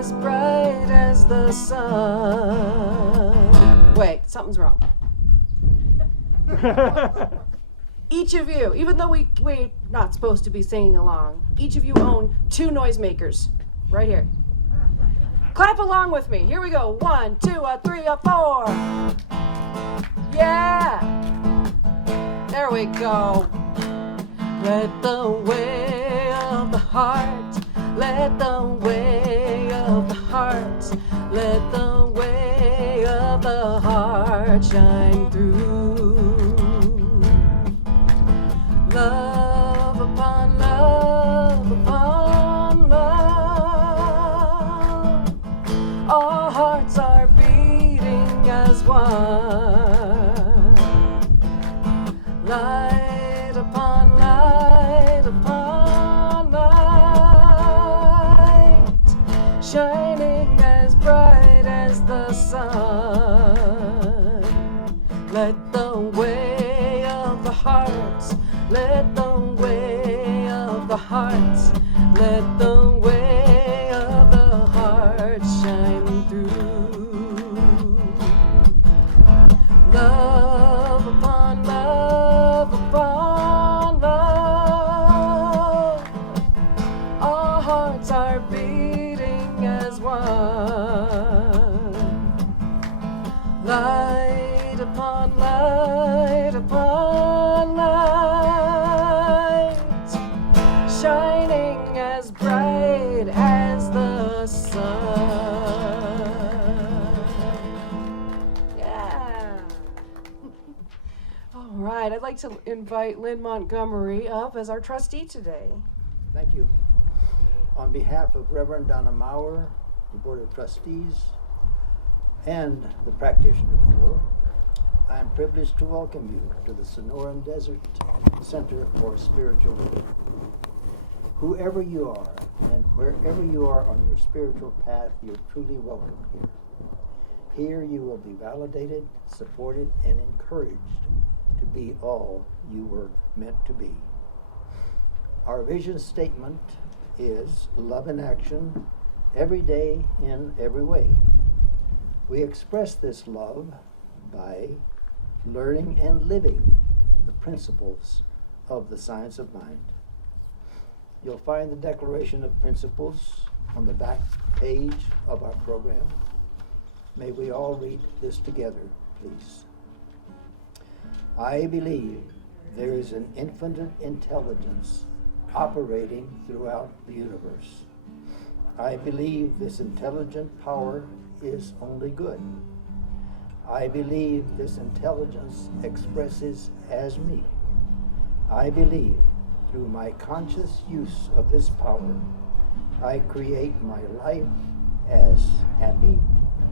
as bright as the sun. Wait, something's wrong. Each of you, even though we're not supposed to be singing along, each of you own 2 noisemakers right here. Clap along with me. Here we go. 1, 2, 3, 4. Yeah. There we go. Let the way of the heart, let the way of the heart, let the way of the heart shine through. Love upon love upon love. Our hearts are beating as one. Light upon light upon light, shining as bright as the sun. Let the way of the heart, let the way of the heart, let the way of the heart shine through. Love upon love upon love. Our hearts are beating as one. Light upon light upon light, shining as bright as the sun. Yeah. All right, I'd like to invite Lynn Montgomery up as our trustee today. Thank you. On behalf of Rev Donna Maurer, the Board of Trustees, and the Practitioner Corps, I am privileged to welcome you to the Sonoran Desert Center for Spiritual Living. Whoever you are and wherever you are on your spiritual path, you're truly welcome here. Here you will be validated, supported, and encouraged to be all you were meant to be. Our vision statement is love in action, every day in every way. We express this love by learning and living the principles of the science of mind. You'll find the Declaration of Principles on the back page of our program. May we all read this together, please. I believe there is an infinite intelligence operating throughout the universe. I believe this intelligent power is only good. I believe this intelligence expresses as me. I believe through my conscious use of this power, I create my life as happy,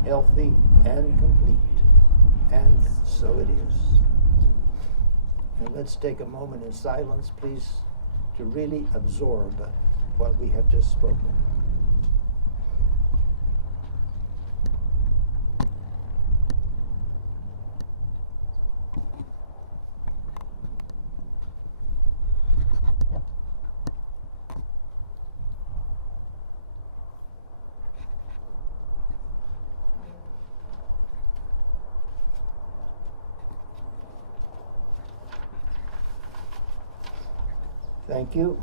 healthy, and complete. And so it is. And let's take a moment in silence, please, to really absorb what we have just spoken. Thank you.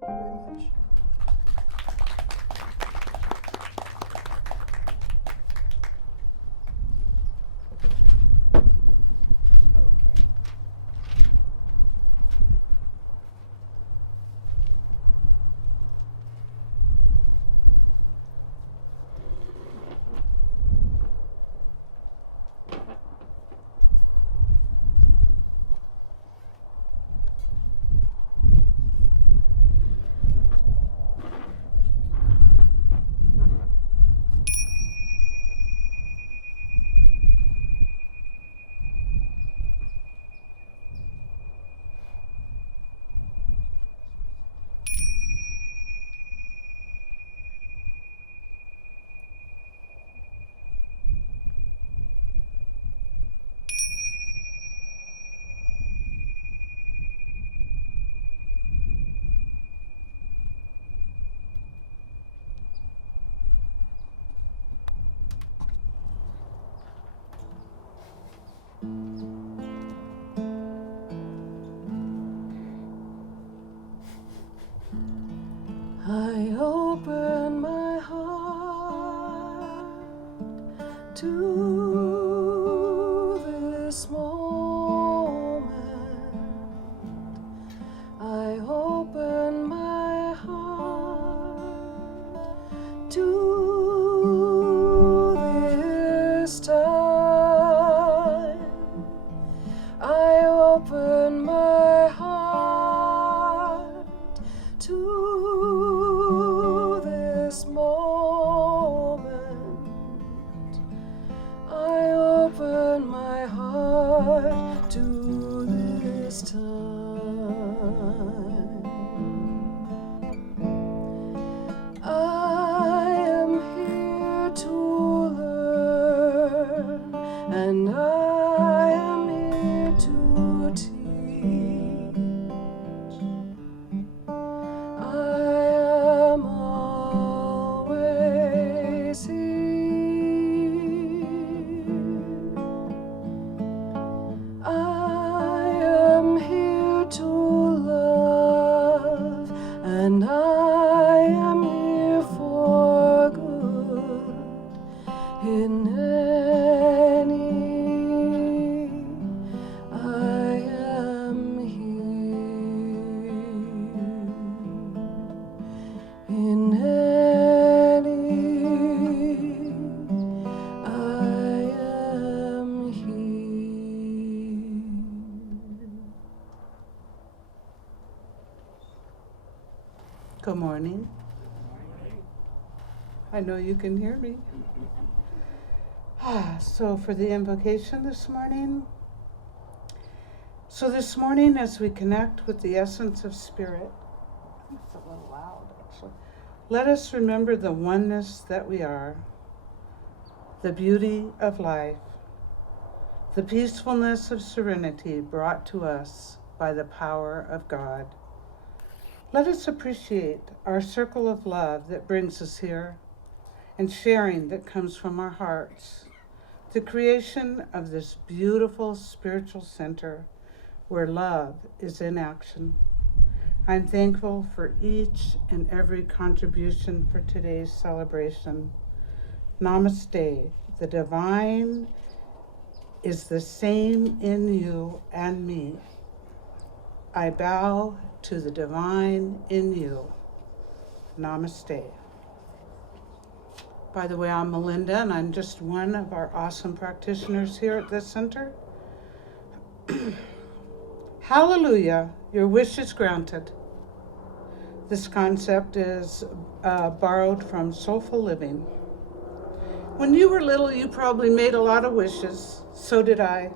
Very much. to this time. I open my heart to this moment. I open my heart to this time. I am here to learn, and I am here to teach. I am always here. I am here to love, and I am here for good in any. I am here in any. I am here. Good morning. I know you can hear me. So for the invocation this morning, as we connect with the essence of Spirit, it's a little loud actually, let us remember the oneness that we are, the beauty of life, the peacefulness of serenity brought to us by the power of God. Let us appreciate our circle of love that brings us here, and sharing that comes from our hearts, the creation of this beautiful spiritual center where love is in action. I'm thankful for each and every contribution for today's celebration. Namaste. The divine is the same in you and me. I bow to the divine in you. Namaste. By the way, I'm Melinda, and I'm just one of our awesome practitioners here at this center. Hallelujah, your wish is granted. This concept is borrowed from Soulful Living. When you were little, you probably made a lot of wishes. So did I.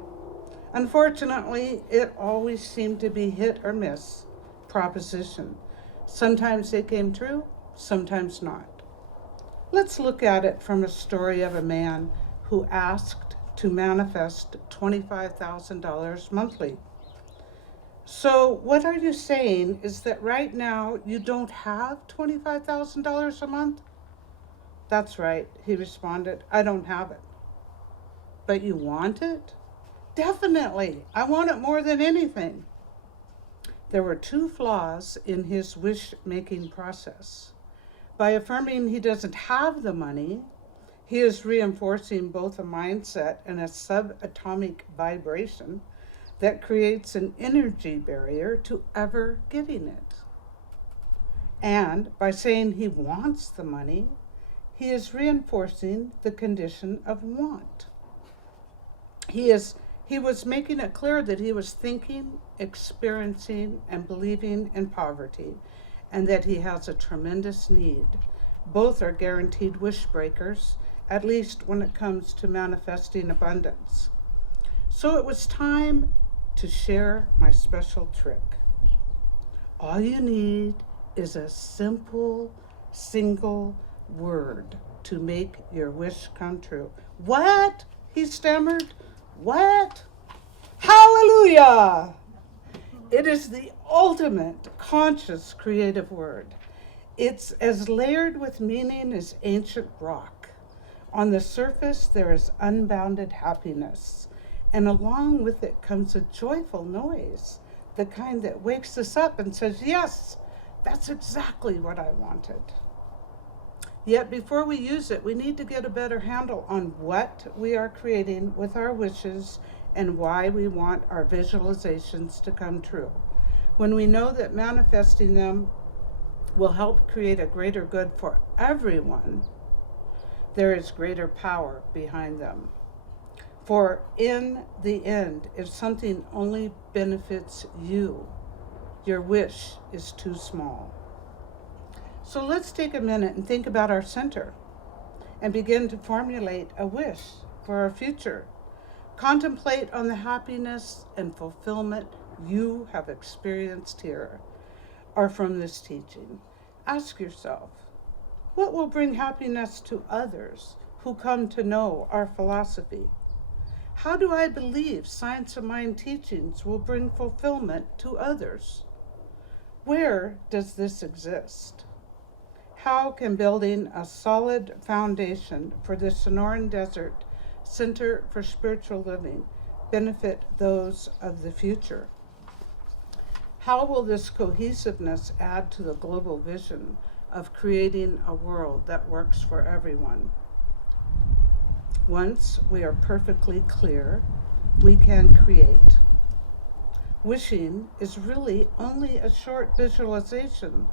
Unfortunately, it always seemed to be hit or miss proposition. Sometimes they came true, sometimes not. Let's look at it from a story of a man who asked to manifest $25,000 monthly. So what are you saying is that right now you don't have $25,000 a month? That's right, he responded. I don't have it. But you want it? Definitely. I want it more than anything. There were two flaws in his wish-making process. By affirming he doesn't have the money, he is reinforcing both a mindset and a subatomic vibration that creates an energy barrier to ever getting it. And by saying he wants the money, he is reinforcing the condition of want. He was making it clear that he was thinking, experiencing, and believing in poverty, and that he has a tremendous need. Both are guaranteed wish breakers, at least when it comes to manifesting abundance. So it was time to share my special trick. All you need is a simple, single word to make your wish come true. What? He stammered. What? Hallelujah! It is the ultimate conscious creative word. It's as layered with meaning as ancient rock. On the surface, there is unbounded happiness, and along with it comes a joyful noise, the kind that wakes us up and says, yes, that's exactly what I wanted. Yet before we use it, we need to get a better handle on what we are creating with our wishes and why we want our visualizations to come true. When we know that manifesting them will help create a greater good for everyone, there is greater power behind them. For in the end, if something only benefits you, your wish is too small. So let's take a minute and think about our center and begin to formulate a wish for our future. Contemplate on the happiness and fulfillment you have experienced here or from this teaching. Ask yourself, what will bring happiness to others who come to know our philosophy? How do I believe Science of Mind teachings will bring fulfillment to others? Where does this exist? How can building a solid foundation for the Sonoran Desert Center for Spiritual Living benefit those of the future? How will this cohesiveness add to the global vision of creating a world that works for everyone? Once we are perfectly clear, we can create. Wishing is really only a short visualization.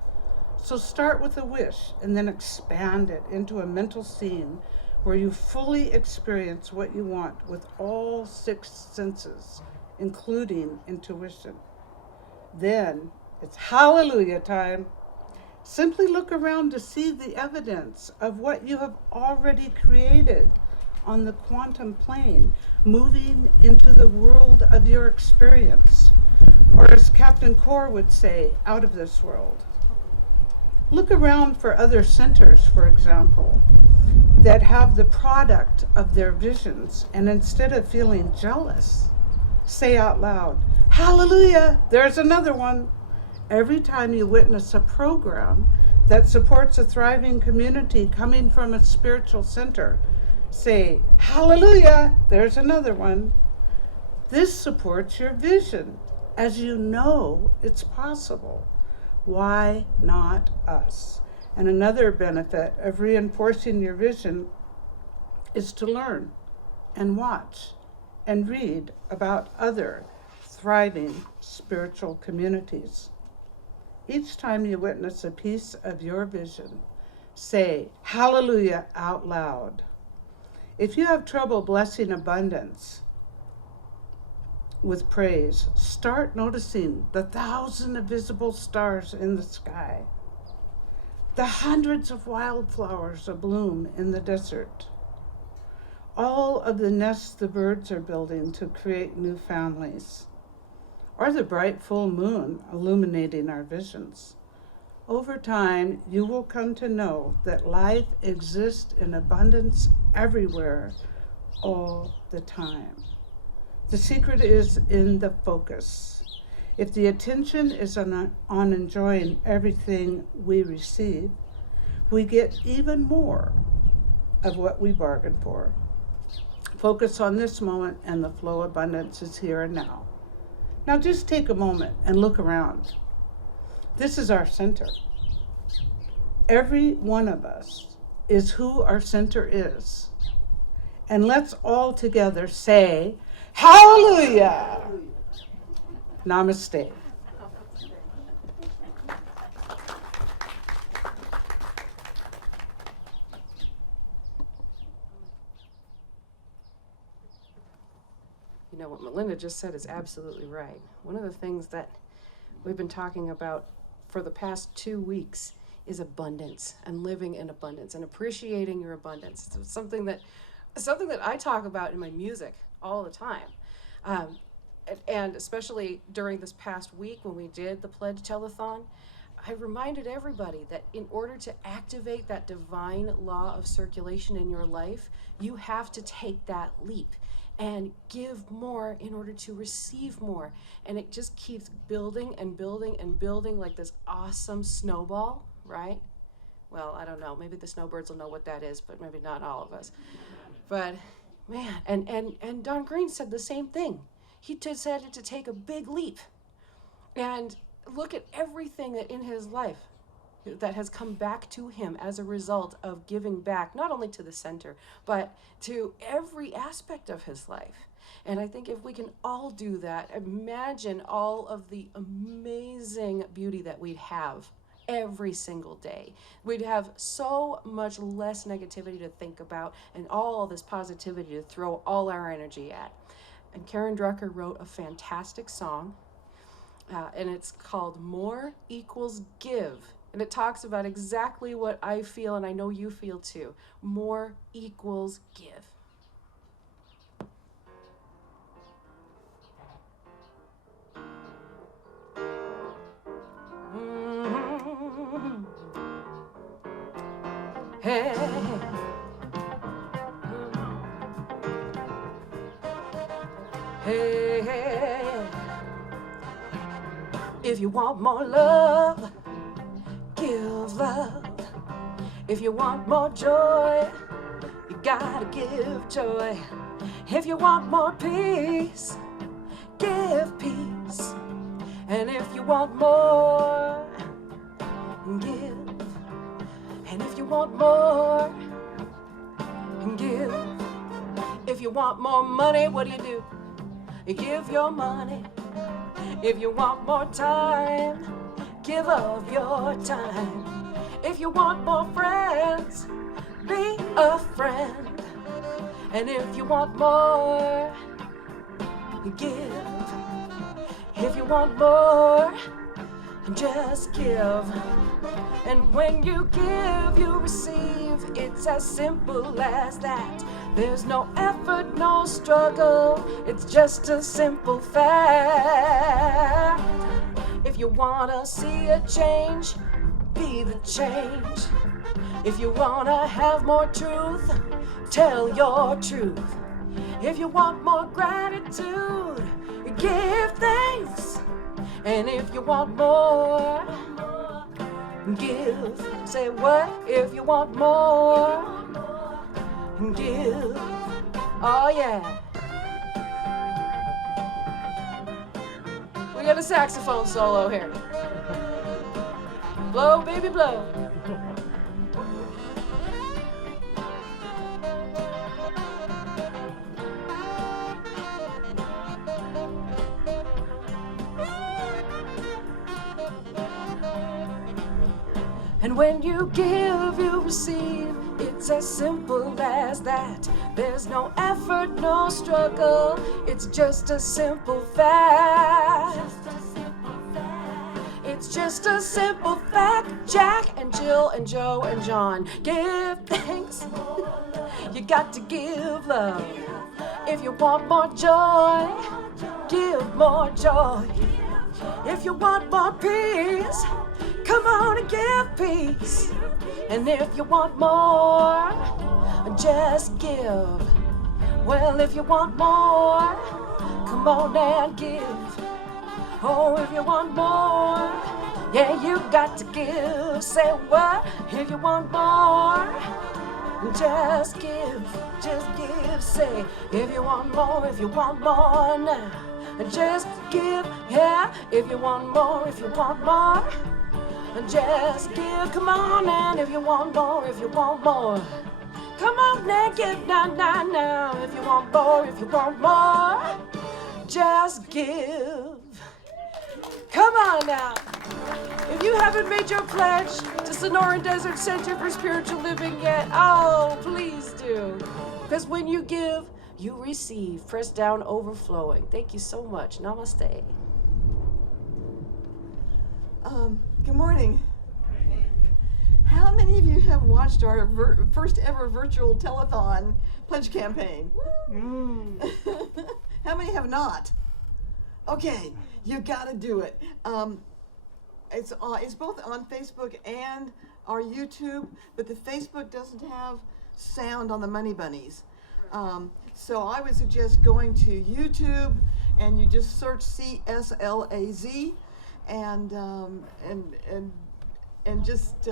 So start with a wish and then expand it into a mental scene where you fully experience what you want with all 6 senses, including intuition. Then it's hallelujah time. Simply look around to see the evidence of what you have already created on the quantum plane, moving into the world of your experience, or as Captain Core would say, out of this world. Look around for other centers, for example, that have the product of their visions, and instead of feeling jealous, say out loud, hallelujah, there's another one. Every time you witness a program that supports a thriving community coming from a spiritual center, say, hallelujah, there's another one. This supports your vision, as you know it's possible. Why not us? And another benefit of reinforcing your vision is to learn and watch and read about other thriving spiritual communities. Each time you witness a piece of your vision, say hallelujah out loud. If you have trouble blessing abundance with praise, start noticing the 1,000 invisible stars in the sky, the hundreds of wildflowers abloom in the desert, all of the nests the birds are building to create new families, or the bright full moon illuminating our visions. Over time, you will come to know that life exists in abundance everywhere, all the time. The secret is in the focus. If the attention is on enjoying everything we receive, we get even more of what we bargained for. Focus on this moment, and the flow of abundance is here and now. Now just take a moment and look around. This is our center. Every one of us is who our center is. And let's all together say, hallelujah! Namaste. You know, what Melinda just said is absolutely right. One of the things that we've been talking about for the past 2 weeks is abundance and living in abundance and appreciating your abundance. It's something that I talk about in my music all the time. And especially during this past week when we did the Pledge Telethon, I reminded everybody that in order to activate that divine law of circulation in your life, you have to take that leap and give more in order to receive more. And it just keeps building and building and building like this awesome snowball, right? Well, I don't know, maybe the snowbirds will know what that is, but maybe not all of us. But man, and Don Green said the same thing. He decided to take a big leap and look at everything that in his life that has come back to him as a result of giving back, not only to the center, but to every aspect of his life. And I think if we can all do that, imagine all of the amazing beauty that we'd have every single day. We'd have so much less negativity to think about and all this positivity to throw all our energy at. And Karen Drucker wrote a fantastic song, and it's called More Equals Give. And it talks about exactly what I feel, and I know you feel too. More equals give. Mm-hmm. Hey. Hey, hey. If you want more love, give love. If you want more joy, you gotta give joy. If you want more peace, give peace. And if you want more, give. And if you want more, give. If you want more money, what do? You give your money. If you want more time, give of your time. If you want more friends, be a friend. And if you want more, give. If you want more, just give. And when you give, you receive. It's as simple as that. There's no effort, no struggle. It's just a simple fact. If you wanna see a change, be the change. If you wanna have more truth, tell your truth. If you want more gratitude, give thanks. And if you want more, give. Say what? If you want more, give. Oh yeah. We got a saxophone solo here. Blow, baby, blow. And when you give, you receive. It's as simple as that. There's no effort, no struggle. It's just a simple fact. It's just a simple fact. Jack and Jill and Joe and John, give thanks. You got to give love. If you want more joy, give more joy. If you want more peace, come on and give peace. And if you want more, just give. Well, if you want more, come on and give. Oh, if you want more, yeah, you got to give. Say what? If you want more, just give. Just give. Say, if you want more now, just give. Yeah, if you want more, just give. Come on, and if you want more, come on and give now. If you want more, just give. Come on now. If you haven't made your pledge to Sonoran Desert Center for Spiritual Living yet, oh, please do. Because when you give, you receive. Pressed down, overflowing. Thank you so much. Namaste. Good morning. How many of you have watched our first ever virtual telethon pledge campaign? How many have not? Okay, you gotta do it. It's both on Facebook and our YouTube, but the Facebook doesn't have sound on the Money Bunnies. So I would suggest going to YouTube and you just search CSLAZ and just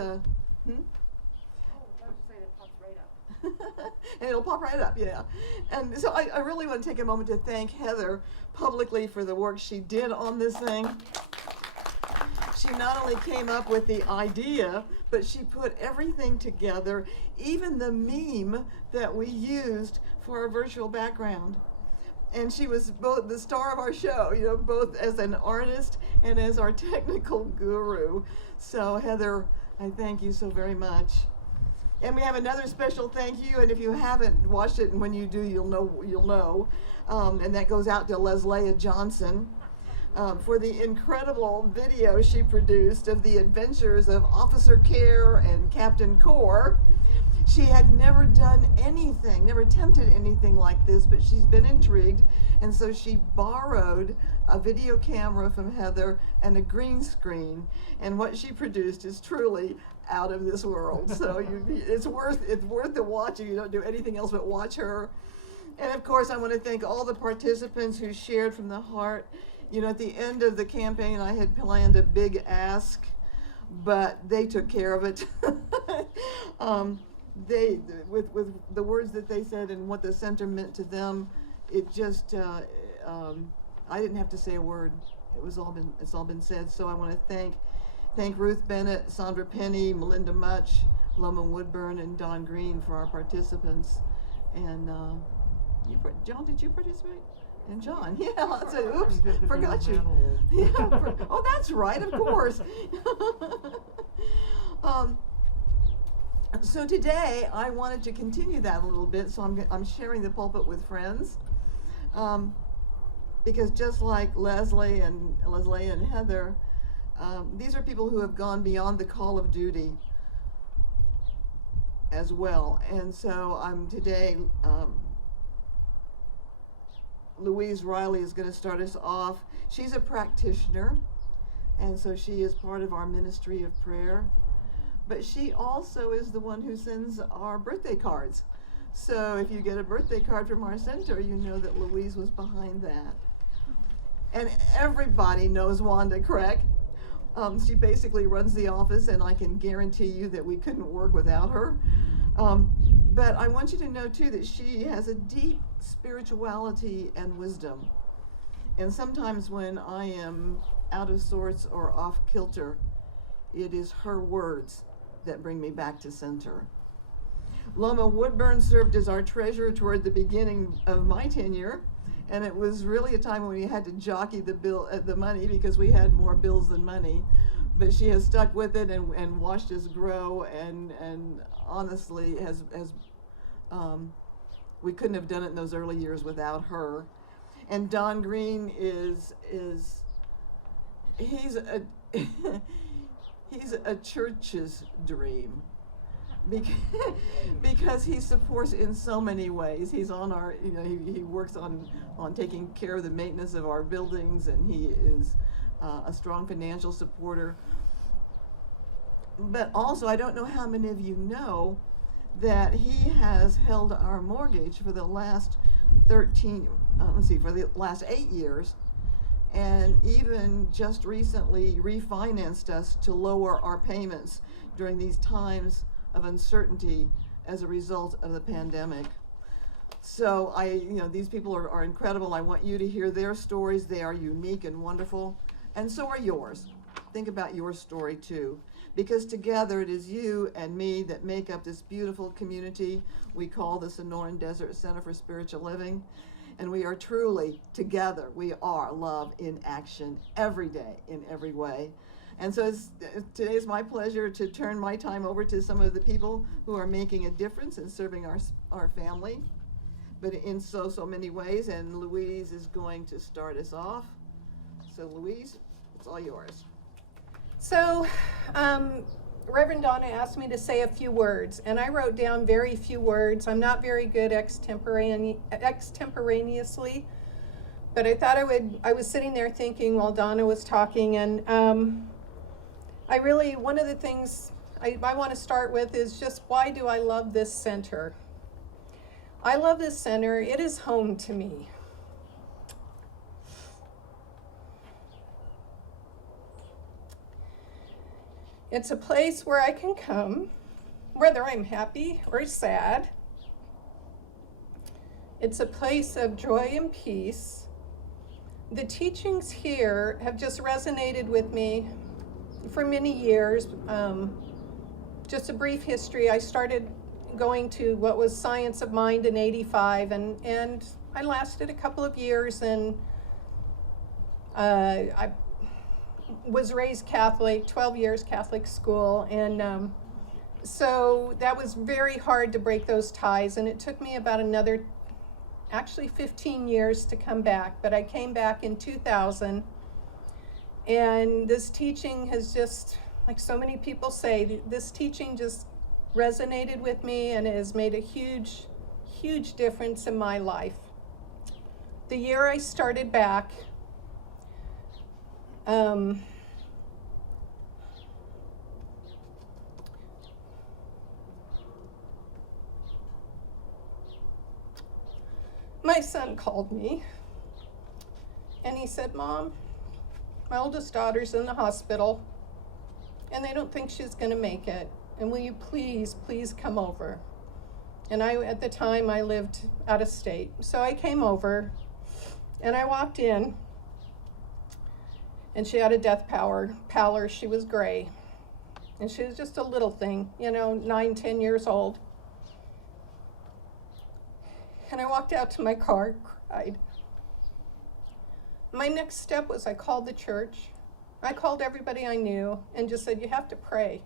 and it'll pop right up, yeah. And so I really want to take a moment to thank Heather publicly for the work she did on this thing. She not only came up with the idea, but she put everything together, even the meme that we used for our virtual background. And she was both the star of our show, you know, both as an artist and as our technical guru. So Heather, I thank you so very much. And we have another special thank you, and if you haven't watched it, and when you do, you'll know. And that goes out to Leslie Johnson for the incredible video she produced of the adventures of Officer Care and Captain Core. She had never done anything, never attempted anything like this, but she's been intrigued, and so she borrowed a video camera from Heather and a green screen, and what she produced is truly out of this world. So it's worth the watch if you don't do anything else but watch her. And of course, I want to thank all the participants who shared from the heart. You know, at the end of the campaign, I had planned a big ask, but they took care of it. They, with the words that they said and what the center meant to them, it just, I didn't have to say a word. It's all been said. So I want to thank Ruth Bennett, Sandra Penny, Melinda Much, Loma Woodburn, and Don Green for our participants. And John, did you participate? And John, yeah, I said, oops, forgot you. Yeah, oh, that's right, of course. So today I wanted to continue that a little bit, so I'm sharing the pulpit with friends, because just like Leslie and Heather, these are people who have gone beyond the call of duty as well. And so today, Louise Riley is going to start us off. She's a practitioner, and so she is part of our ministry of prayer. But she also is the one who sends our birthday cards. So if you get a birthday card from our center, you know that Louise was behind that. And everybody knows Wanda Craig. She basically runs the office, and I can guarantee you that we couldn't work without her. But I want you to know too that she has a deep spirituality and wisdom. And sometimes when I am out of sorts or off kilter, it is her words that bring me back to center. Loma Woodburn served as our treasurer toward the beginning of my tenure, and it was really a time when we had to jockey the money because we had more bills than money. But she has stuck with it and watched us grow, and honestly has we couldn't have done it in those early years without her. And Don Green he's a church's dream because he supports in so many ways. He's on our, he works on taking care of the maintenance of our buildings, and he is a strong financial supporter. But also, I don't know how many of you know that he has held our mortgage for the last for the last 8 years, and even just recently refinanced us to lower our payments during these times of uncertainty as a result of the pandemic. So these people are incredible. I want you to hear their stories. They are unique and wonderful, and so are yours. Think about your story too, because together it is you and me that make up this beautiful community we call the Sonoran Desert Center for Spiritual Living. And we are truly together. We are love in action every day, in every way. And so today is my pleasure to turn my time over to some of the people who are making a difference and serving our family, but in so many ways. And Louise is going to start us off. So Louise, it's all yours. So, Rev Donna asked me to say a few words, and I wrote down very few words. I'm not very good extemporaneously, but I thought I was sitting there thinking while Donna was talking, and one of the things I want to start with is just, why do I love this center? I love this center. It is home to me. It's a place where I can come, whether I'm happy or sad. It's a place of joy and peace. The teachings here have just resonated with me for many years. Just a brief history, I started going to what was Science of Mind in '85, and I lasted a couple of years, and I was raised Catholic, 12 years Catholic school, and so that was very hard to break those ties, and it took me about another, actually 15 years to come back, but I came back in 2000, and this teaching has just, like so many people say, this teaching just resonated with me, and it has made a huge, huge difference in my life. The year I started back, my son called me, and he said, "Mom, my oldest daughter's in the hospital, and they don't think she's going to make it. And will you please come over?" And at the time, I lived out of state. So I came over, and I walked in, and she had a death pallor. She was gray, and she was just a little thing, 9, 10 years old. And I walked out to my car, cried. My next step was I called the church. I called everybody I knew and just said, "You have to pray.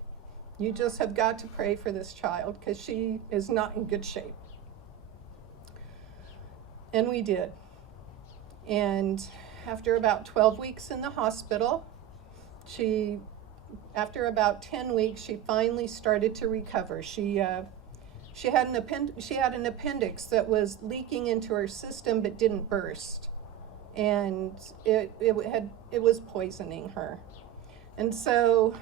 You just have got to pray for this child because she is not in good shape." And we did. And after about 12 weeks in the hospital, after about 10 weeks, she finally started to recover. She had an appendix that was leaking into her system but didn't burst, and it was poisoning her. And so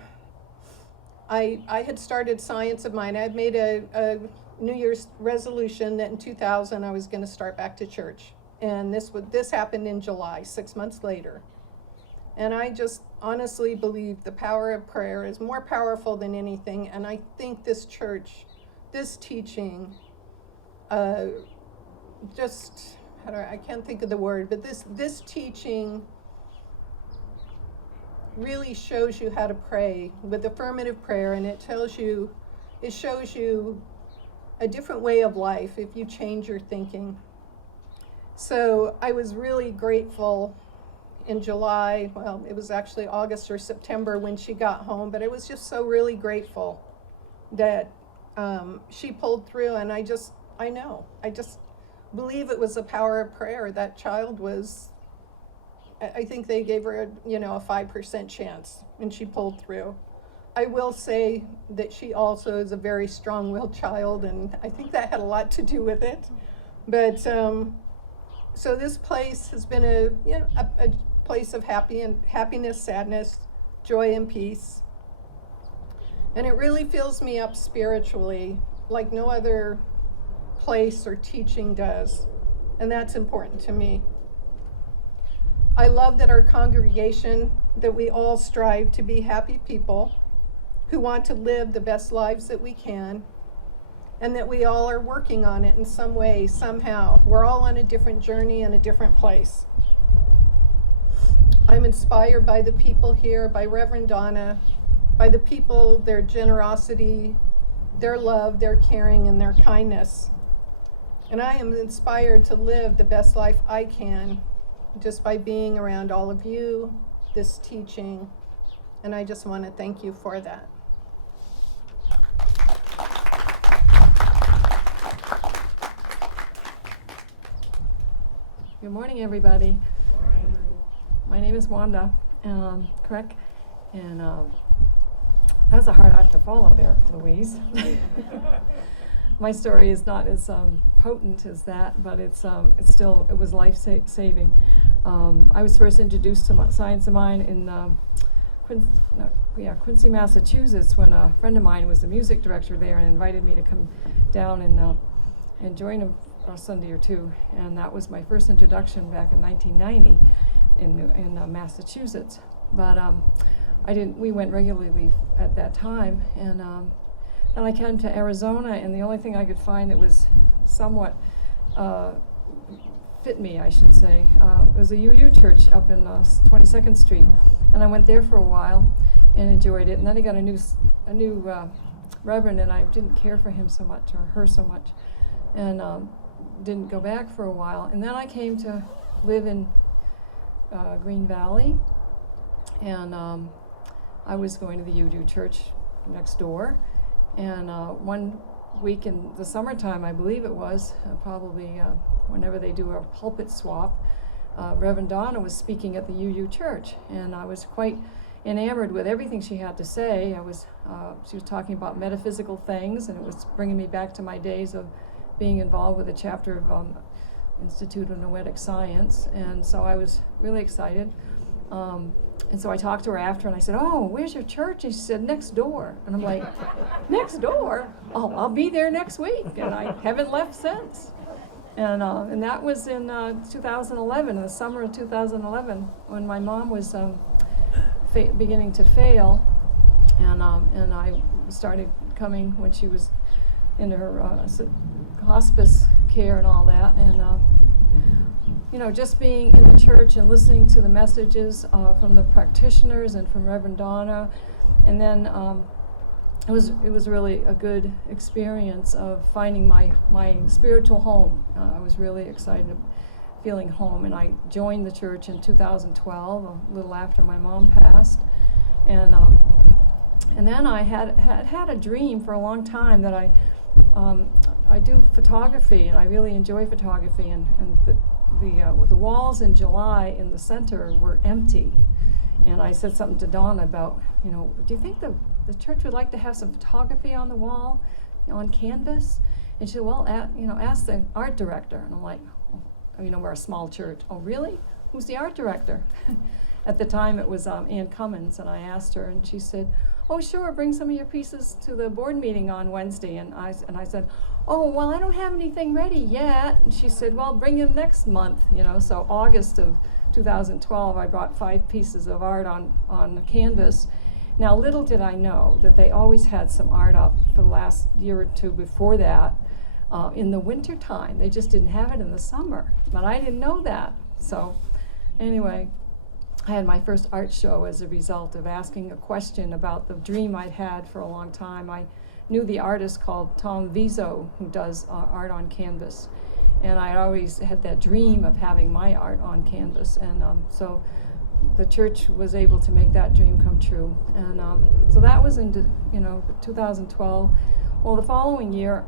I had started Science of Mind. I had made a New Year's resolution that in 2000 I was going to start back to church, and this happened in July, 6 months later. And I just honestly believe the power of prayer is more powerful than anything, and I think this church, this teaching, I can't think of the word, but this teaching really shows you how to pray with affirmative prayer, and it shows you a different way of life if you change your thinking. So I was really grateful in July, well, it was actually August or September when she got home, but I was just so really grateful that she pulled through, and I just believe it was the power of prayer. That child was, I think they gave her a 5% chance, and she pulled through. I will say that she also is a very strong-willed child, and I think that had a lot to do with it. But so this place has been a place of happiness, sadness, joy, and peace. And it really fills me up spiritually like no other place or teaching does. And that's important to me. I love that our congregation, that we all strive to be happy people who want to live the best lives that we can, and that we all are working on it in some way, somehow. We're all on a different journey and a different place. I'm inspired by the people here, by Rev Donna, by the people, their generosity, their love, their caring, and their kindness. And I am inspired to live the best life I can just by being around all of you, this teaching, and I just want to thank you for that. Good morning, everybody. My name is Wanda, correct? And that was a hard act to follow there, Louise. My story is not as potent as that, but it was life-saving. I was first introduced to Science of Mind in Quincy, Massachusetts, when a friend of mine was the music director there and invited me to come down and join him a Sunday or two. And that was my first introduction back in 1990 in Massachusetts. But we went regularly at that time, and then I came to Arizona, and the only thing I could find that was somewhat fit me, I should say, was a UU church up in 22nd Street, and I went there for a while and enjoyed it. And then I got a new reverend, and I didn't care for him so much or her so much, and didn't go back for a while. And then I came to live in Green Valley, and I was going to the UU church next door. And one week in the summertime, I believe it was, probably whenever they do a pulpit swap, Rev Donna was speaking at the UU church, and I was quite enamored with everything she had to say. She was talking about metaphysical things, and it was bringing me back to my days of being involved with a chapter of Institute of Noetic Science, and so I was really excited. And so I talked to her after, and I said, "Oh, where's your church?" And she said, "Next door." And I'm like, "Next door? Oh, I'll be there next week." And I haven't left since. And that was in 2011, in the summer of 2011, when my mom was beginning to fail, and I started coming when she was in her hospice care and all that, and just being in the church and listening to the messages from the practitioners and from Rev Donna, and then it was really a good experience of finding my spiritual home. I was really excited, feeling home, and I joined the church in 2012, a little after my mom passed, and then I had a dream for a long time that I do photography, and I really enjoy photography, and the walls in July in the center were empty, and I said something to Donna about, do you think the church would like to have some photography on the wall, on canvas? And she said, well, ask the art director. And I'm like, we're a small church. Oh, really? Who's the art director? At the time it was Ann Cummins, and I asked her, and she said, oh, sure, bring some of your pieces to the board meeting on Wednesday. And I said, oh, well, I don't have anything ready yet. And she said, well, bring them next month. So August of 2012, I brought 5 pieces of art on the canvas. Now, little did I know that they always had some art up for the last year or two before that in the winter time. They just didn't have it in the summer, but I didn't know that. So anyway, I had my first art show as a result of asking a question about the dream I'd had for a long time. I knew the artist called Tom Vizo, who does art on canvas, and I always had that dream of having my art on canvas, and so the church was able to make that dream come true. And so that was in 2012. Well, the following year,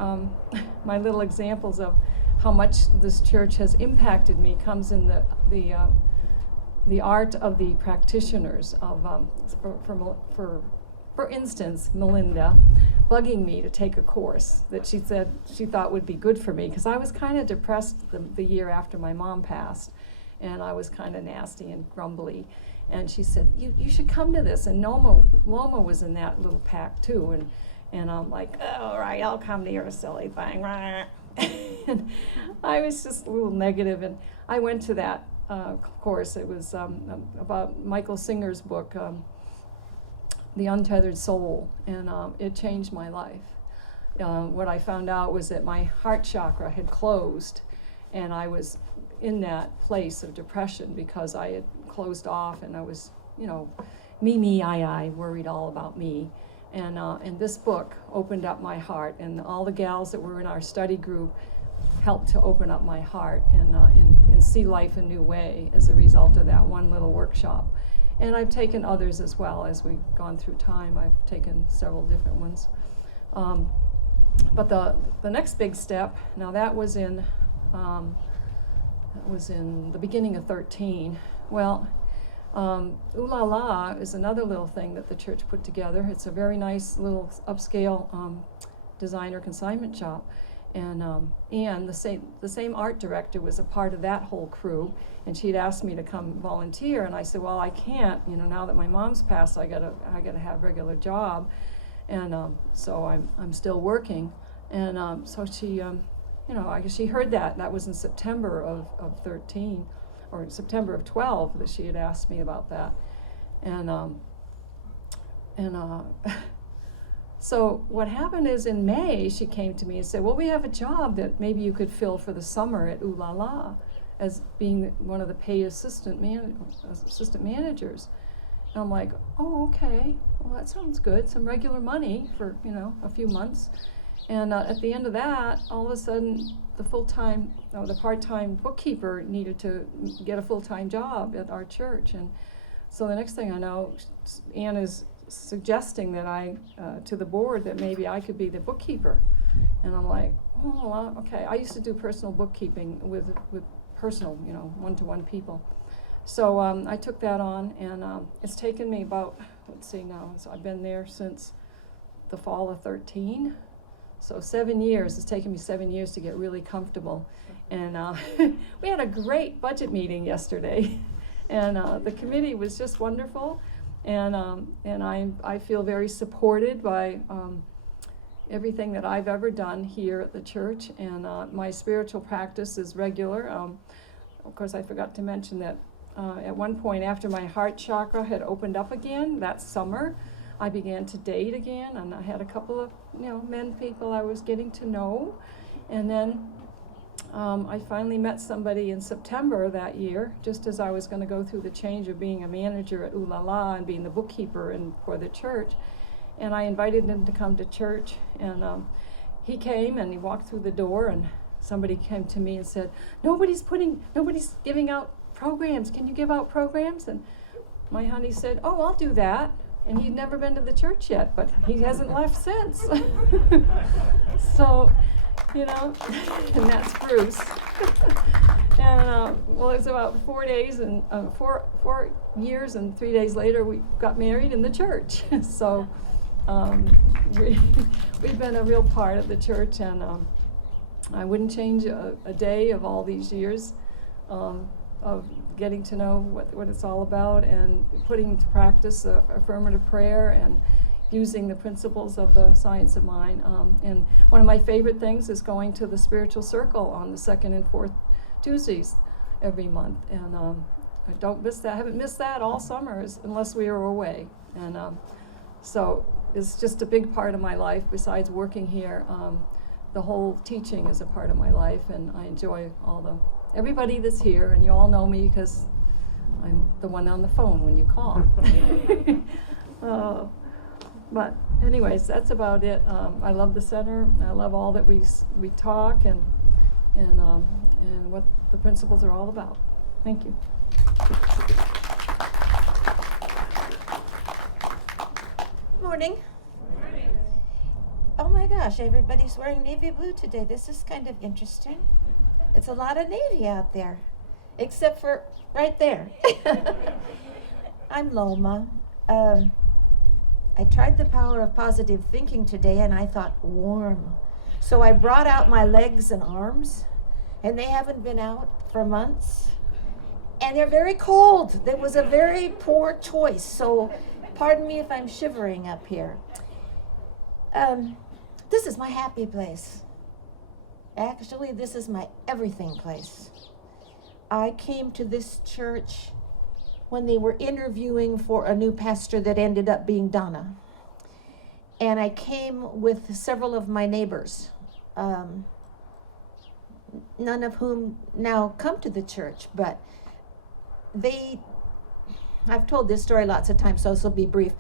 my little examples of how much this church has impacted me comes in the art of the practitioners of for instance, Melinda bugging me to take a course that she said she thought would be good for me, because I was kind of depressed the year after my mom passed, and I was kind of nasty and grumbly, and she said, you should come to this. And Loma was in that little pack too, and I'm like, oh, all right, I'll come to your silly thing. And I was just a little negative, and I went to that course. It was about Michael Singer's book, The Untethered Soul, and it changed my life. What I found out was that my heart chakra had closed, and I was in that place of depression because I had closed off, and I was, I worried all about me. And this book opened up my heart, and all the gals that were in our study group helped to open up my heart and see life a new way as a result of that one little workshop. And I've taken others as well as we've gone through time. I've taken several different ones. But the next big step, now that was in the beginning of 13. Well, Ooh La La is another little thing that the church put together. It's a very nice little upscale designer consignment shop. And the same art director was a part of that whole crew, and she'd asked me to come volunteer, and I said, well, I can't, now that my mom's passed, I gotta have a regular job, and so I'm still working, and so she, I guess she heard that was in September of 13, or September of 12 that she had asked me about that, and so what happened is in May, she came to me and said, well, we have a job that maybe you could fill for the summer at Ooh La La as being one of the paid assistant managers. And I'm like, oh, okay, well, that sounds good. Some regular money for, a few months. And at the end of that, all of a sudden, the part-time bookkeeper needed to get a full-time job at our church. And so the next thing I know, Ann is suggesting that to the board that maybe I could be the bookkeeper. And I'm like, oh, well, okay. I used to do personal bookkeeping with personal, one-to-one people. So I took that on, and it's taken me about, let's see now, so I've been there since the fall of 13. So 7 years. It's taken me 7 years to get really comfortable. And we had a great budget meeting yesterday. And the committee was just wonderful. And I feel very supported by everything that I've ever done here at the church. And my spiritual practice is regular. Of course, I forgot to mention that at one point after my heart chakra had opened up again that summer, I began to date again, and I had a couple of men people I was getting to know. And then I finally met somebody in September that year, just as I was going to go through the change of being a manager at Ooh La La and being the bookkeeper for the church. And I invited him to come to church, and he came and he walked through the door, and somebody came to me and said, nobody's giving out programs. Can you give out programs? And my honey said, oh, I'll do that. And he'd never been to the church yet, but he hasn't left since. So, and that's Bruce. And well, it's about 4 days and 4 years and 3 days later, we got married in the church. So we've been a real part of the church, and I wouldn't change a day of all these years of getting to know what it's all about and putting into practice affirmative prayer and using the principles of the science of mind. And one of my favorite things is going to the spiritual circle on the 2nd and 4th Tuesdays every month. And I don't miss that. I haven't missed that all summers unless we were away. And so it's just a big part of my life besides working here. The whole teaching is a part of my life, and I enjoy everybody that's here, and you all know me because I'm the one on the phone when you call. But anyways, that's about it. I love the center. I love all that we talk and what the principles are all about. Thank you. Morning. Oh my gosh, everybody's wearing navy blue today. This is kind of interesting. It's a lot of navy out there, except for right there. I'm Loma. I tried the power of positive thinking today, and I thought warm. So I brought out my legs and arms, and they haven't been out for months. And they're very cold. That was a very poor choice, so pardon me if I'm shivering up here. This is my happy place. Actually, this is my everything place. I came to this church when they were interviewing for a new pastor that ended up being Donna. And I came with several of my neighbors, none of whom now come to the church, but I've told this story lots of times, so this will be brief.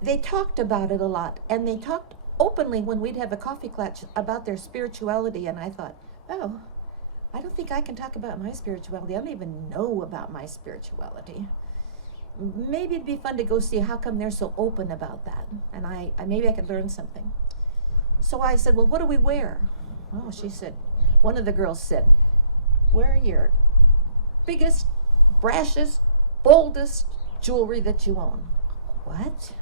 They talked about it a lot, and they talked openly when we'd have a coffee clutch about their spirituality, and I thought, oh, I don't think I can talk about my spirituality. I don't even know about my spirituality. Maybe it'd be fun to go see how come they're so open about that, and maybe I could learn something. So I said, well, what do we wear? Oh, she said, one of the girls said, wear your biggest, brashest, boldest jewelry that you own. What?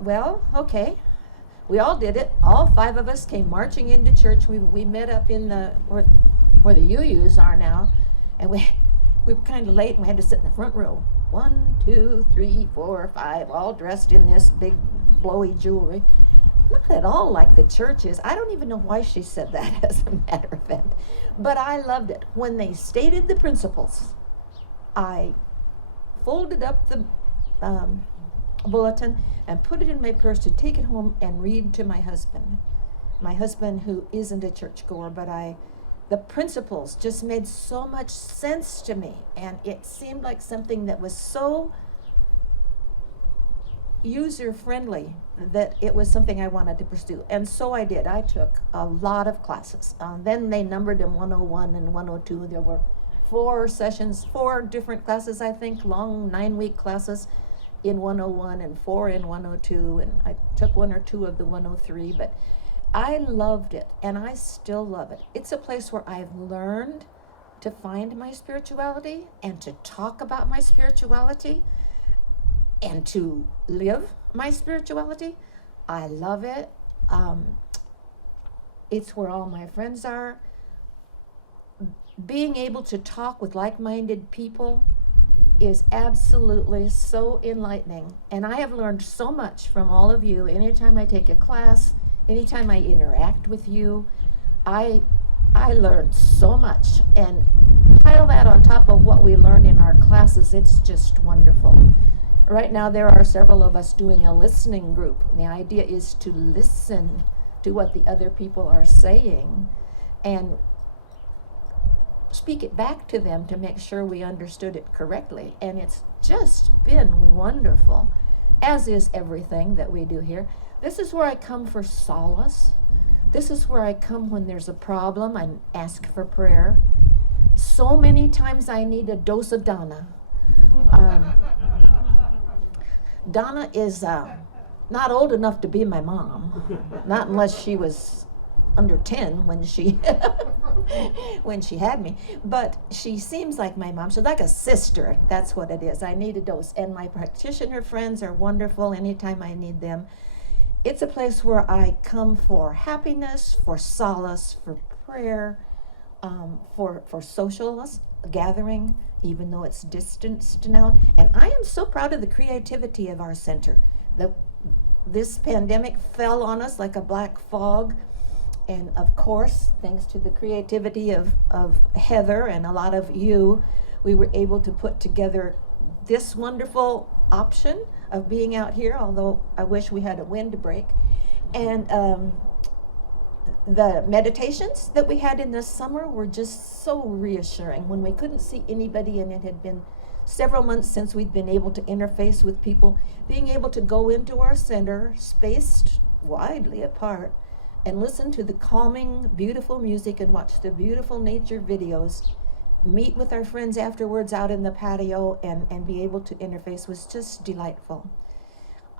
Well, okay. We all did it. All 5 of us came marching into church. We met up in where the UUs are now, and we were kind of late, and we had to sit in the front row. 1, 2, 3, 4, 5, all dressed in this big blowy jewelry. Not at all like the church is. I don't even know why she said that, as a matter of fact. But I loved it. When they stated the principles, I folded up the bulletin and put it in my purse to take it home and read to my husband. My husband, who isn't a churchgoer, but the principles just made so much sense to me, and it seemed like something that was so user-friendly that it was something I wanted to pursue. And so I did. I took a lot of classes. Then they numbered them 101 and 102. There were 4 sessions, 4 different classes, I think, long 9-week classes in 101 and 4 in 102. And I took 1 or 2 of the 103, but I loved it, and I still love it. It's a place where I've learned to find my spirituality and to talk about my spirituality and to live my spirituality. I love it. It's where all my friends are. Being able to talk with like-minded people is absolutely so enlightening. And I have learned so much from all of you. Anytime I take a class, anytime I interact with you, I learned so much. And pile that on top of what we learn in our classes, it's just wonderful. Right now, there are several of us doing a listening group. The idea is to listen to what the other people are saying and speak it back to them to make sure we understood it correctly. And it's just been wonderful, as is everything that we do here. This is where I come for solace. This is where I come when there's a problem and ask for prayer. So many times I need a dose of Donna. Donna is not old enough to be my mom, not unless she was under 10 when she when she had me, but she seems like my mom. She's like a sister. That's what it is. I need a dose, and my practitioner friends are wonderful anytime I need them. It's a place where I come for happiness, for solace, for prayer, for social gathering, even though it's distanced now. And I am so proud of the creativity of our center. This pandemic fell on us like a black fog. And of course, thanks to the creativity of Heather and a lot of you, we were able to put together this wonderful option of being out here, although I wish we had a windbreak. And the meditations that we had in the summer were just so reassuring when we couldn't see anybody, and it had been several months since we'd been able to interface with people. Being able to go into our center, spaced widely apart, and listen to the calming, beautiful music and watch the beautiful nature videos, meet with our friends afterwards out in the patio, and be able to interface was just delightful.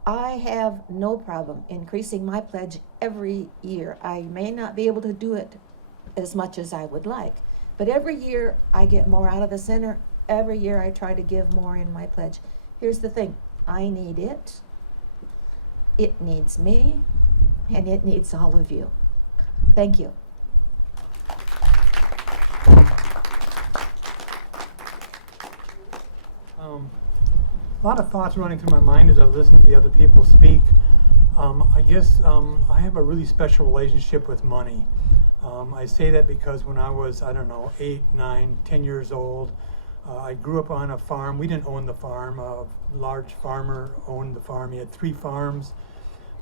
I have no problem increasing my pledge every year. I may not be able to do it as much as I would like, but every year I get more out of the center. Every year I try to give more in my pledge. Here's the thing, I need it. It needs me. And it needs all of you. Thank you. A lot of thoughts running through my mind as I listen to the other people speak. I guess I have a really special relationship with money. I say that because when I was, 8, 9, 10 years old, I grew up on a farm. We didn't own the farm. A large farmer owned the farm. He had 3 farms.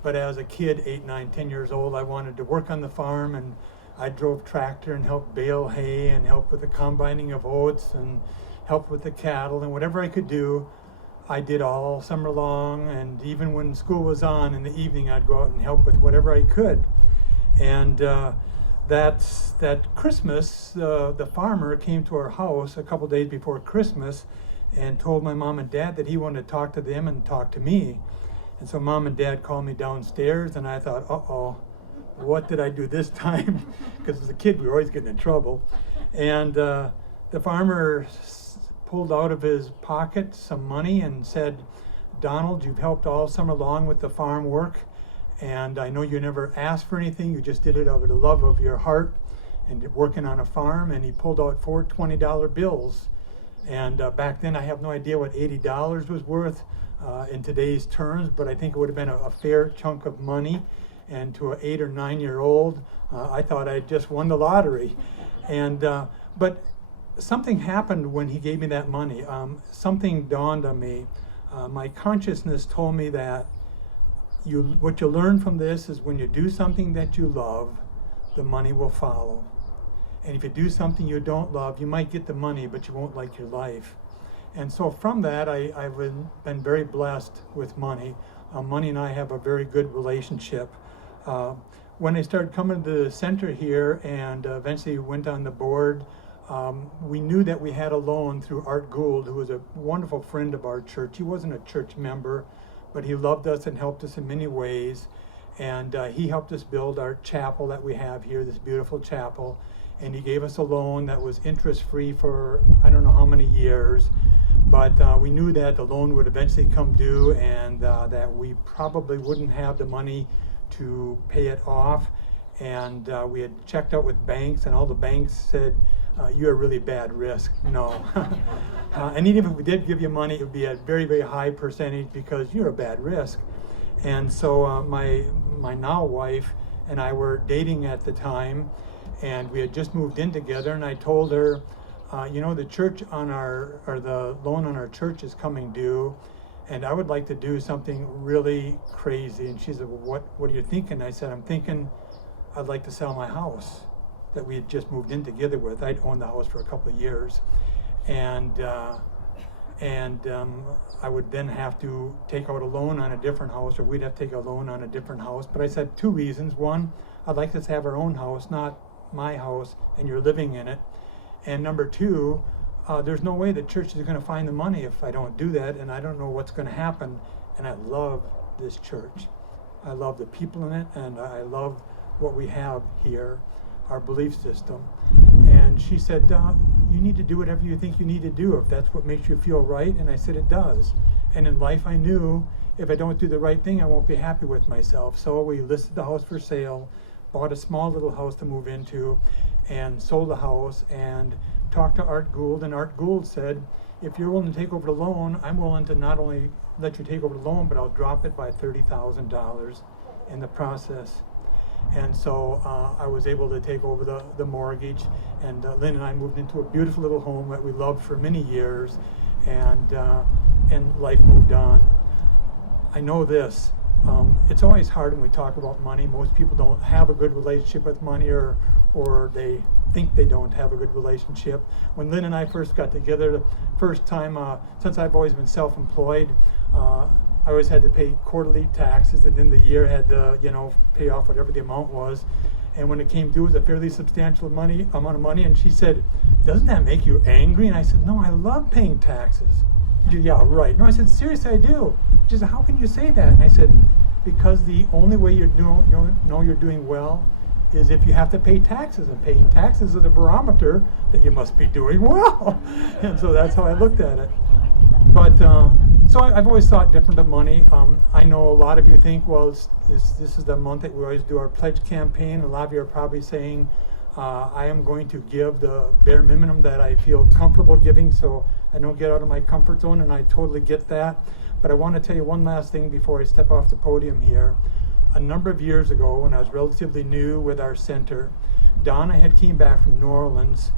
But as a kid, 8, 9, 10 years old, I wanted to work on the farm, and I drove tractor and helped bale hay and help with the combining of oats and help with the cattle, and whatever I could do, I did all summer long. And even when school was on in the evening, I'd go out and help with whatever I could. And that Christmas, the farmer came to our house a couple days before Christmas and told my mom and dad that he wanted to talk to them and talk to me. And so Mom and Dad called me downstairs, and I thought, uh-oh, what did I do this time? Because as a kid, we were always getting in trouble. And the farmer pulled out of his pocket some money and said, Donald, you've helped all summer long with the farm work, and I know you never asked for anything. You just did it out of the love of your heart and working on a farm. And he pulled out 4 $20 bills. And back then, I have no idea what $80 was worth in today's terms, but I think it would have been a fair chunk of money. And to an 8 or 9 year old, I thought I just won the lottery. And but something happened when he gave me that money. Something dawned on me. My consciousness told me that what you learn from this is when you do something that you love, the money will follow. And if you do something you don't love, you might get the money, but you won't like your life. And so from that, I've been very blessed with money. Money and I have a very good relationship. When I started coming to the center here and eventually went on the board, we knew that we had a loan through Art Gould, who was a wonderful friend of our church. He wasn't a church member, but he loved us and helped us in many ways. And he helped us build our chapel that we have here, this beautiful chapel. And he gave us a loan that was interest-free for I don't know how many years. But we knew that the loan would eventually come due and that we probably wouldn't have the money to pay it off. And we had checked out with banks, and all the banks said, you're a really bad risk. No. And even if we did give you money, it would be at a very, very high percentage because you're a bad risk. And so my now wife and I were dating at the time, and we had just moved in together, and I told her, the church the loan on our church is coming due, and I would like to do something really crazy. And she said, well, what are you thinking? I said, I'm thinking I'd like to sell my house that we had just moved in together with. I'd owned the house for a couple of years. And I would then have to take out a loan on a different house, or we'd have to take a loan on a different house. But I said 2 reasons. One, I'd like us to have our own house, not my house, and you're living in it. And number 2, there's no way the church is going to find the money if I don't do that, and I don't know what's going to happen. And I love this church. I love the people in it, and I love what we have here, our belief system. And she said, you need to do whatever you think you need to do if that's what makes you feel right. And I said, it does. And in life, I knew if I don't do the right thing, I won't be happy with myself. So we listed the house for sale, bought a small little house to move into, and sold the house and talked to Art Gould. And Art Gould said, if you're willing to take over the loan, I'm willing to not only let you take over the loan, but I'll drop it by $30,000 in the process. And so I was able to take over the mortgage, and Lynn and I moved into a beautiful little home that we loved for many years, and life moved on. I know this, it's always hard when we talk about money. Most people don't have a good relationship with money, or they think they don't have a good relationship. When Lynn and I first got together, the first time, since I've always been self-employed, I always had to pay quarterly taxes, and then the year had to, pay off whatever the amount was. And when it came due, it was a fairly substantial amount of money. And she said, "Doesn't that make you angry?" And I said, "No, I love paying taxes." She said, "Yeah, right." No, I said, "Seriously, I do." She said, "How can you say that?" And I said, "Because the only way you're doing well is if you have to pay taxes, and paying taxes is a barometer that you must be doing well." And so that's how I looked at it. But so I've always thought different of money. I know a lot of you think, well, this is the month that we always do our pledge campaign. A lot of you are probably saying, I am going to give the bare minimum that I feel comfortable giving, so I don't get out of my comfort zone, and I totally get that. But I want to tell you one last thing before I step off the podium here. A number of years ago, when I was relatively new with our center, Donna had came back from New Orleans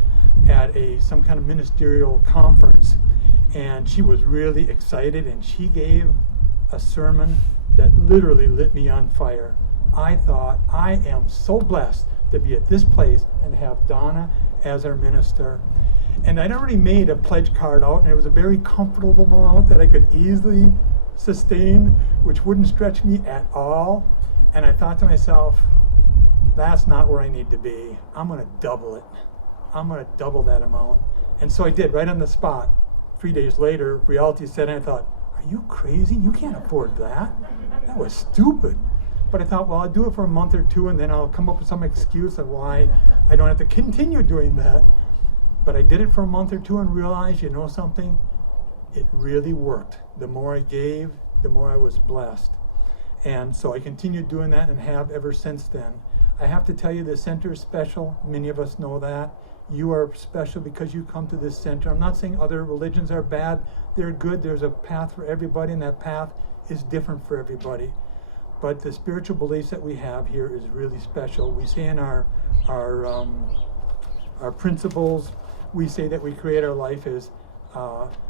at some kind of ministerial conference, and she was really excited, and she gave a sermon that literally lit me on fire. I thought, I am so blessed to be at this place and have Donna as our minister. And I'd already made a pledge card out, and it was a very comfortable amount that I could easily sustain, which wouldn't stretch me at all. And I thought to myself, that's not where I need to be. I'm going to double it. I'm going to double that amount. And so I did, right on the spot. 3 days later, reality set in. I thought, are you crazy? You can't afford that. That was stupid. But I thought, well, I'll do it for a month or two, and then I'll come up with some excuse of why I don't have to continue doing that. But I did it for a month or two and realized, you know something? It really worked. The more I gave, the more I was blessed. And so I continued doing that and have ever since then. I have to tell you, the center is special. Many of us know that. You are special because you come to this center. I'm not saying other religions are bad. They're good. There's a path for everybody, and that path is different for everybody. But the spiritual beliefs that we have here is really special. We say in our principles, we say that we create our life as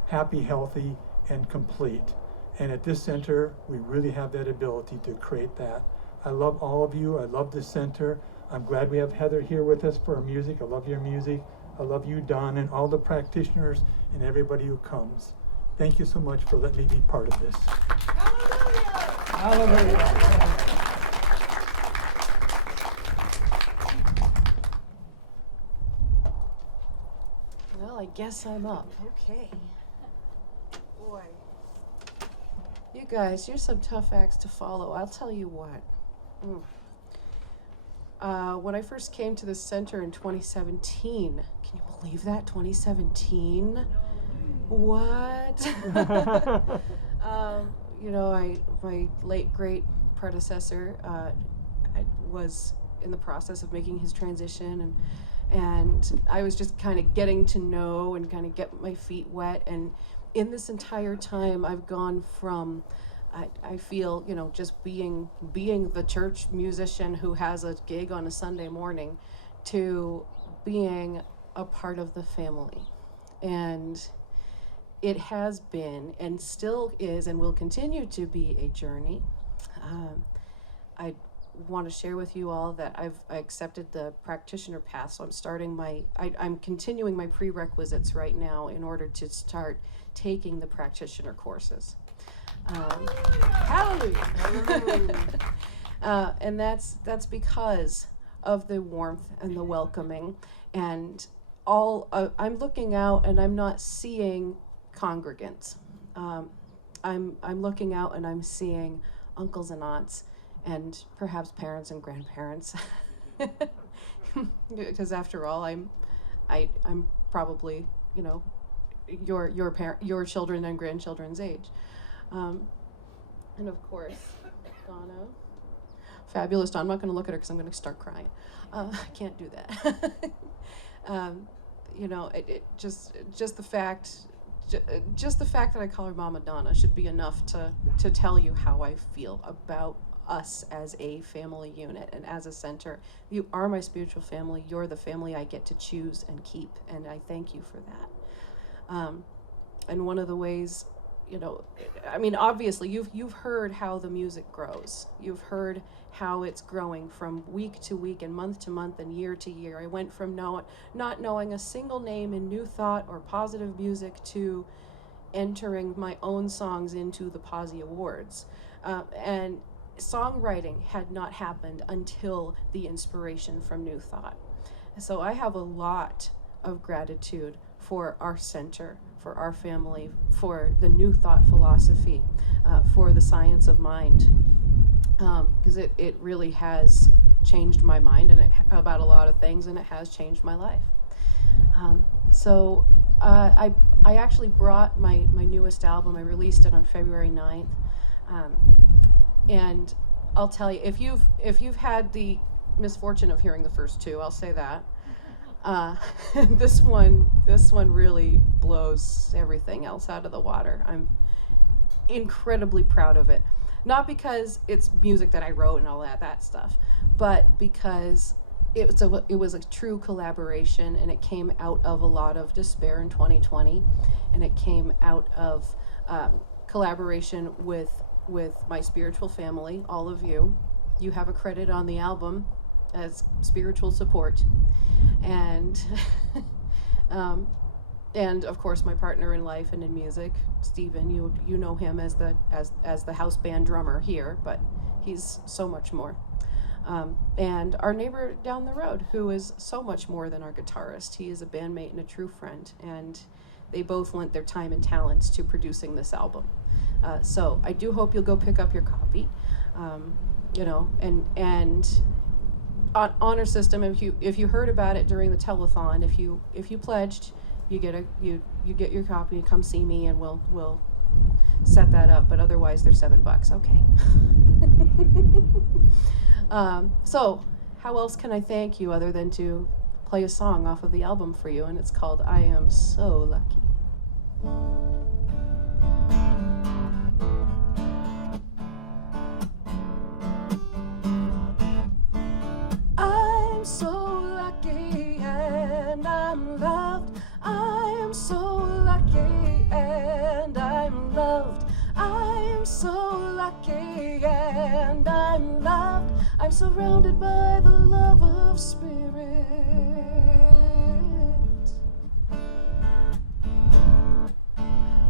happy, healthy, and complete. And at this center, we really have that ability to create that. I love all of you. I love this center. I'm glad we have Heather here with us for our music. I love your music. I love you, Don, and all the practitioners and everybody who comes. Thank you so much for letting me be part of this. Hallelujah! Hallelujah. Well, I guess I'm up. Okay. Boy. You guys, you're some tough acts to follow. I'll tell you what. When I first came to the center in 2017, can you believe that? 2017? What? You know, my late great predecessor, I was in the process of making his transition, and I was just kind of getting to know and kind of get my feet wet. And in this entire time, I've gone from, I feel, you know, just being the church musician who has a gig on a Sunday morning to being a part of the family. And it has been and still is and will continue to be a journey. I want to share with you all that I accepted the practitioner path, so I'm continuing my prerequisites right now in order to start taking the practitioner courses. Hallelujah! And that's because of the warmth and the welcoming, and I'm looking out and I'm not seeing congregants. I'm looking out and I'm seeing uncles and aunts, and perhaps parents and grandparents, because after all, I'm probably, you know, your children and grandchildren's age, and of course, Donna, fabulous Donna. I'm not going to look at her because I'm going to start crying. I can't do that. You know, just the fact that I call her Mama Donna should be enough to tell you how I feel about us as a family unit and as a center. You are my spiritual family. You're the family I get to choose and keep, and I thank you for that. And one of the ways, you know, I mean, obviously you've heard how the music grows. You've heard how it's growing from week to week and month to month and year to year. I went from not knowing a single name in New Thought or Positive Music to entering my own songs into the Posse Awards. And songwriting had not happened until the inspiration from New Thought. So I have a lot of gratitude for our center, for our family, for the New Thought philosophy, for the science of mind, because it really has changed my mind and about a lot of things, and it has changed my life. So I actually brought my newest album. I released it on February 9th. And I'll tell you, if you've had the misfortune of hearing the first two, I'll say that. This one really blows everything else out of the water. I'm incredibly proud of it. Not because it's music that I wrote and all that stuff, but because it was a true collaboration, and it came out of a lot of despair in 2020, and it came out of collaboration with my spiritual family, all of you. You have a credit on the album as spiritual support, and and of course my partner in life and in music, Stephen. You know him as the house band drummer here, but he's so much more. And our neighbor down the road, who is so much more than our guitarist. He is a bandmate and a true friend, and they both lent their time and talents to producing this album. So I do hope you'll go pick up your copy, you know, and on honor system. If you heard about it during the telethon, if you pledged, you get your copy and come see me, and we'll set that up. But otherwise, they're $7. Okay. So how else can I thank you other than to play a song off of the album for you, and it's called "I Am So Lucky." I'm so lucky and I'm loved. I am so lucky and I'm loved. I am so lucky and I'm loved. I'm surrounded by the love of Spirit.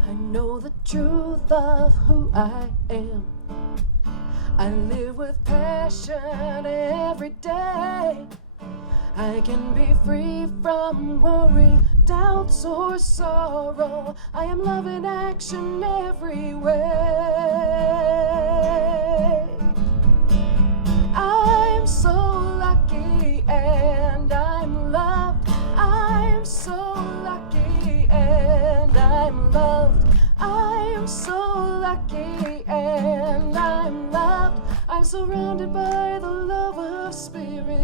I know the truth of who I am. I live with passion every day. I can be free from worry, doubts, or sorrow. I am love in action every way. I'm so lucky and I'm loved. I'm so lucky and I'm loved. I'm so lucky and I'm loved. I'm surrounded by the love of Spirit.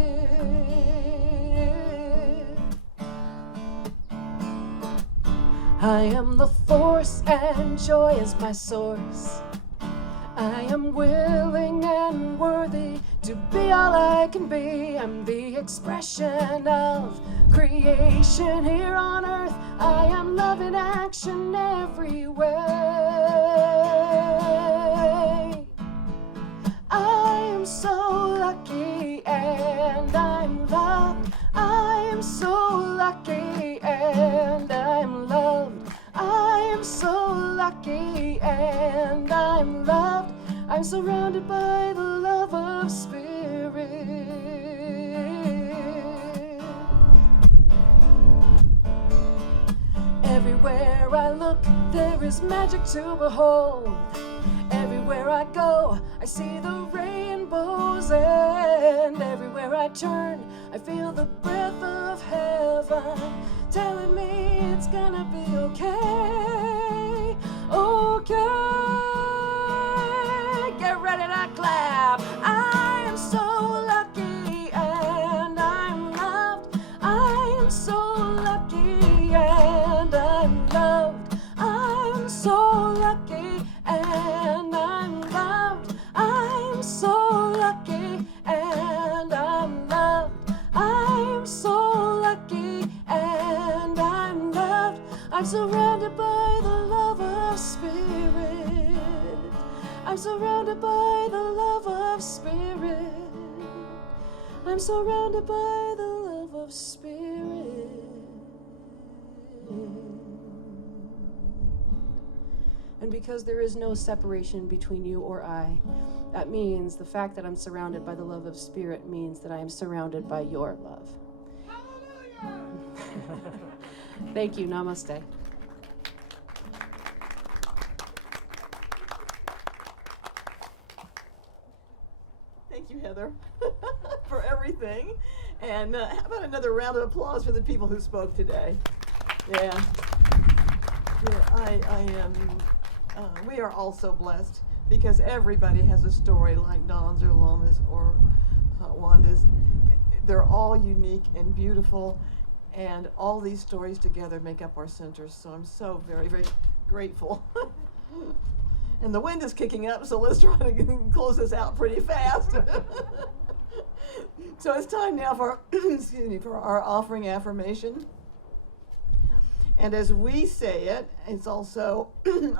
I am the force and joy is my source. I am willing and worthy to be all I can be. I'm the expression of creation here on earth. I am love in action every way. I am so lucky and I'm loved. I am so lucky and I'm loved. I am so lucky and I'm loved. I'm surrounded by the love of Spirit. Everywhere I look, there is magic to behold. Everywhere I go, I see the rainbows, and everywhere I turn, I feel the breath of heaven telling me it's gonna be okay. Okay, get ready to clap. I am so lucky and I'm loved. I am so lucky and I'm loved. I'm so lucky and I'm loved. I'm so lucky and I'm loved. I'm so lucky and I'm loved. I'm surrounded by the love of Spirit. I'm surrounded by the love of Spirit. I'm surrounded by the love of Spirit. And because there is no separation between you or I, that means the fact that I'm surrounded by the love of Spirit means that I am surrounded by your love. Hallelujah! Thank you. Namaste. Thank you, Heather, for everything. And how about another round of applause for the people who spoke today? Yeah, I am. We are all so blessed because everybody has a story like Don's or Loma's or Wanda's. They're all unique and beautiful, and all these stories together make up our center. So I'm so very, very grateful. And the wind is kicking up, so let's try to close this out pretty fast. So it's time now for, for our offering affirmation. And as we say it, it's also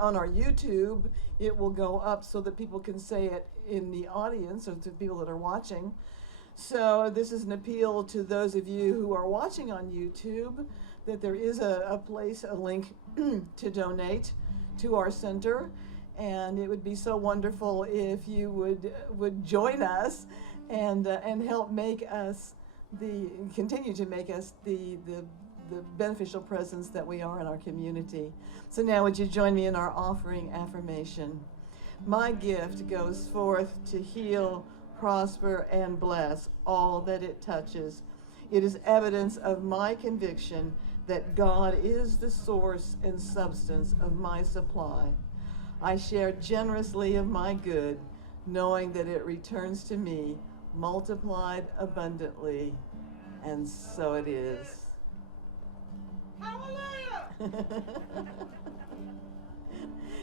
on our YouTube. It will go up so that people can say it in the audience or to people that are watching. So this is an appeal to those of you who are watching on YouTube that there is a link to donate to our center. And it would be so wonderful if you would join us and help make us continue to make us the beneficial presence that we are in our community. So now would you join me in our offering affirmation? My gift goes forth to heal, prosper, and bless all that it touches. It is evidence of my conviction that God is the source and substance of my supply. I share generously of my good, knowing that it returns to me multiplied abundantly, and so it is. Hallelujah!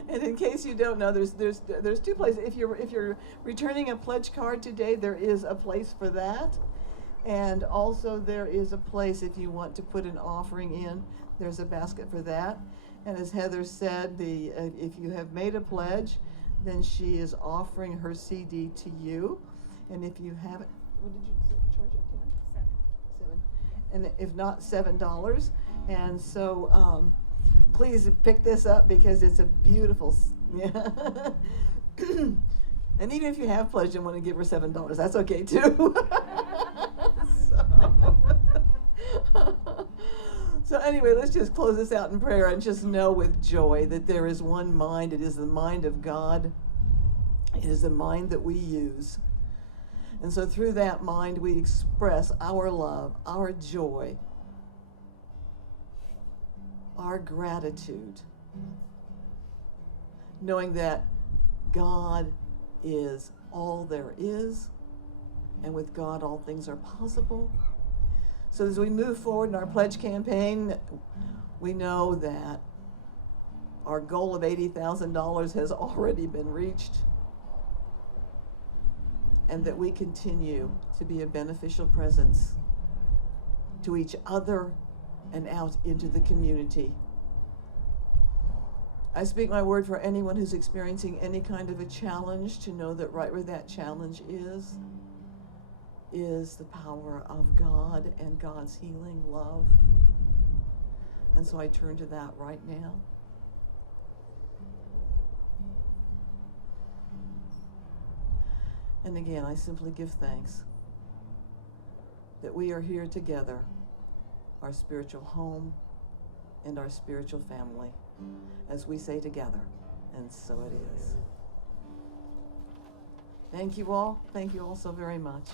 And in case you don't know, there's two places. If you're returning a pledge card today, there is a place for that, and also there is a place if you want to put an offering in. There's a basket for that. And as Heather said, if you have made a pledge, then she is offering her CD to you. And if you haven't, what did you charge it, Tina? $7. And if not, $7. And so please pick this up because it's a beautiful, And even if you have pledged and want to give her $7, that's okay too. So anyway, let's just close this out in prayer and just know with joy that there is one mind. It is the mind of God. It is the mind that we use. And so through that mind, we express our love, our joy, our gratitude, knowing that God is all there is, and with God all things are possible. So as we move forward in our pledge campaign, we know that our goal of $80,000 has already been reached, and that we continue to be a beneficial presence to each other and out into the community. I speak my word for anyone who's experiencing any kind of a challenge to know that right where that challenge is the power of God and God's healing love. And so I turn to that right now. And again, I simply give thanks that we are here together, our spiritual home and our spiritual family, as we say together, and so it is. Thank you all. Thank you all so very much.